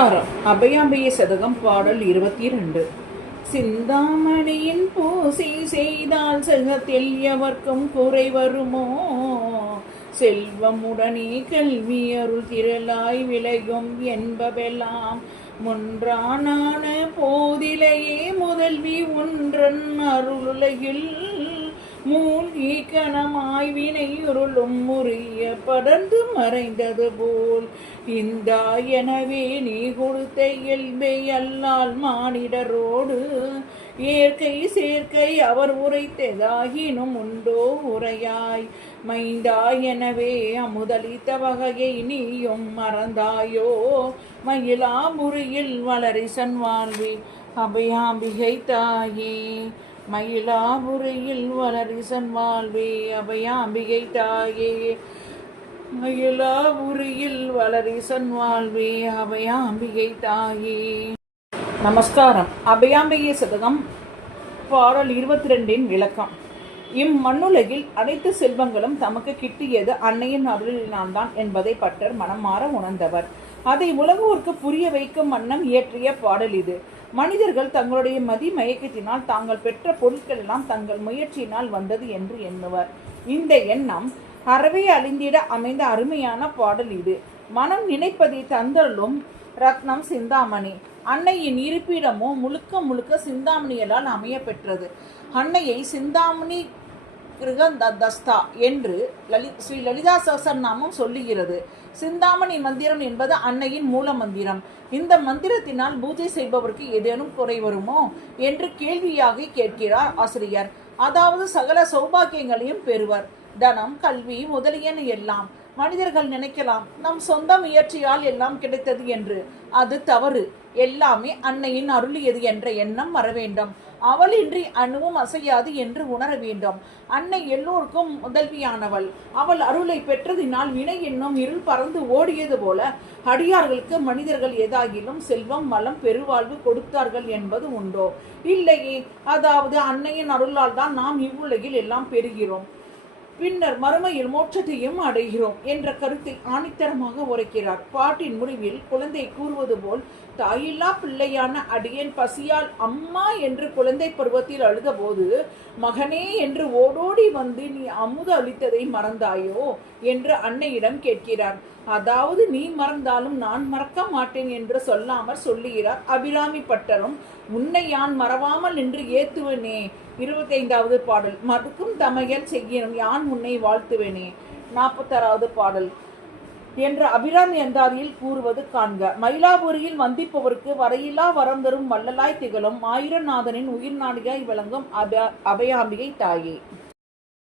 அபயாம்பிகை சதகம் பாடல் 22. சிந்தாமணியின் பூசை செய்தால் செகத்தில் எவர்க்கும் குறை வருமோ? செல்வமுடனே கல்வி அருள் திரளாய் விளையும் என்பவெல்லாம் முன்றானான போதிலேயே முதல்வி ஒன்றன் அருளுலகில் மூழ்கி கணமாய் வினை உருளும் முறிய படர்ந்து மறைந்தது போல் இந்த எனவே நீ கொடுத்த இயல்பை அல்லால் மானிடரோடு இயற்கை சேர்க்கை அவர் உரைத்ததாகினும் உண்டோ உரையாய் மைந்தா எனவே அமுதளித்த வகையை நீயும் மறந்தாயோ? மயிலாபுரியில் வளரிசன் வாழ்வே அபயாம்பிகை தாயே, மயிலாபுரியில் வளரிசன் வாழ்வே அபயாம்பிகை தாயே, மயிலாபுரியில் வளரிசன் வாழ்வே அபயாம்பிகை தாயே. நமஸ்காரம். அபயாம்பிகை சதகம் பாடல் 22 விளக்கம். இம்மண்ணுலகில் அனைத்து செல்வங்களும் தமக்கு கிட்டியது அன்னையின் அருளினால்தான் என்பதை பட்டர் மனமாற உணர்ந்தவர். அதை உலகோருக்கு புரிய வைக்கும் வண்ணம் இயற்றிய பாடல் இது. மனிதர்கள் தங்களுடைய மதி மயக்கத்தினால் தாங்கள் பெற்ற பொருட்கள் எல்லாம் தங்கள் முயற்சியினால் வந்தது என்று எண்ணுவர். இந்த எண்ணம் அறவே அழிந்திட அமைந்த அருமையான பாடல் இது. மனம் நினைப்பதை தந்தருளும் ரத்னம் சிந்தாமணி. அன்னையின் இருப்பிடமோ முழுக்க முழுக்க சிந்தாமணியலால் அமைய பெற்றது. அன்னையை சிந்தாமணி கிருகதஸ்தா என்று ஸ்ரீ லலிதா சகஸ்ரநாமம் சொல்லுகிறது. சிந்தாமணி மந்திரம் என்பது அன்னையின் மூல மந்திரம். இந்த மந்திரத்தினால் பூஜை செய்பவருக்கு ஏதேனும் குறை வருமோ என்று கேள்வியாக கேட்கிறார் ஆசிரியர். அதாவது சகல சௌபாகியங்களையும் பெறுவர். தனம், கல்வி முதலியன எல்லாம் மனிதர்கள் நினைக்கலாம் நம் சொந்த முயற்சியால் எல்லாம் கிடைத்தது என்று. அது தவறு. எல்லாமே அன்னையின் அருளியது என்ற எண்ணம் வர வேண்டும். அவள் இன்றி அணுவும் அசையாது என்று உணர வேண்டும். அன்னை எல்லோருக்கும் முதல்வியானவள். அவள் அருளை பெற்றதினால் வினை என்னும் இருள் பறந்து ஓடியது போல அடியார்களுக்கு மனிதர்கள் ஏதாகிலும் செல்வம், வளம், பெருவாழ்வு கொடுத்தார்கள் என்பது உண்டோ? இல்லையே. அதாவது அன்னையின் அருளால் தான் நாம் இவ்வுலகில் எல்லாம் பெறுகிறோம், பின்னர் மறுமையில் மோட்சத்தையும் அடைகிறோம் என்ற கருத்தை ஆணித்தரமாக உரைக்கிறார். பாட்டின் முடிவில் குழந்தை கூறுவது போல், தாயில்லா பிள்ளையான அடியேன் பசியால் அம்மா என்று குழந்தை பருவத்தில் அழுத போது மகனே என்று ஓடோடி வந்து நீ அமுது அளித்ததை மறந்தாயோ என்று அன்னையிடம் கேட்கிறார். அதாவது நீ மறந்தாலும் நான் மறக்க மாட்டேன் என்று சொல்லாமல் சொல்லுகிறார் அபிராமி பட்டரும். உன்னை யான் மறவாமல் என்று ஏத்துவனே. 25வது பாடல். மதுக்கும் தமையல் செய்யணும் யான் உன்னை வாழ்த்துவேனே. 46வது பாடல் என்ற அபிராமி அந்தாதியில் கூறுவது காண்க. மயிலாபுரியில் வந்திப்பவருக்கு வரையிலா வரம் தரும் வள்ளலாய் திகழும் ஆயிரநாதனின் உயிர் நாடியாய் விளங்கும் அபயாம்பிகை தாயே.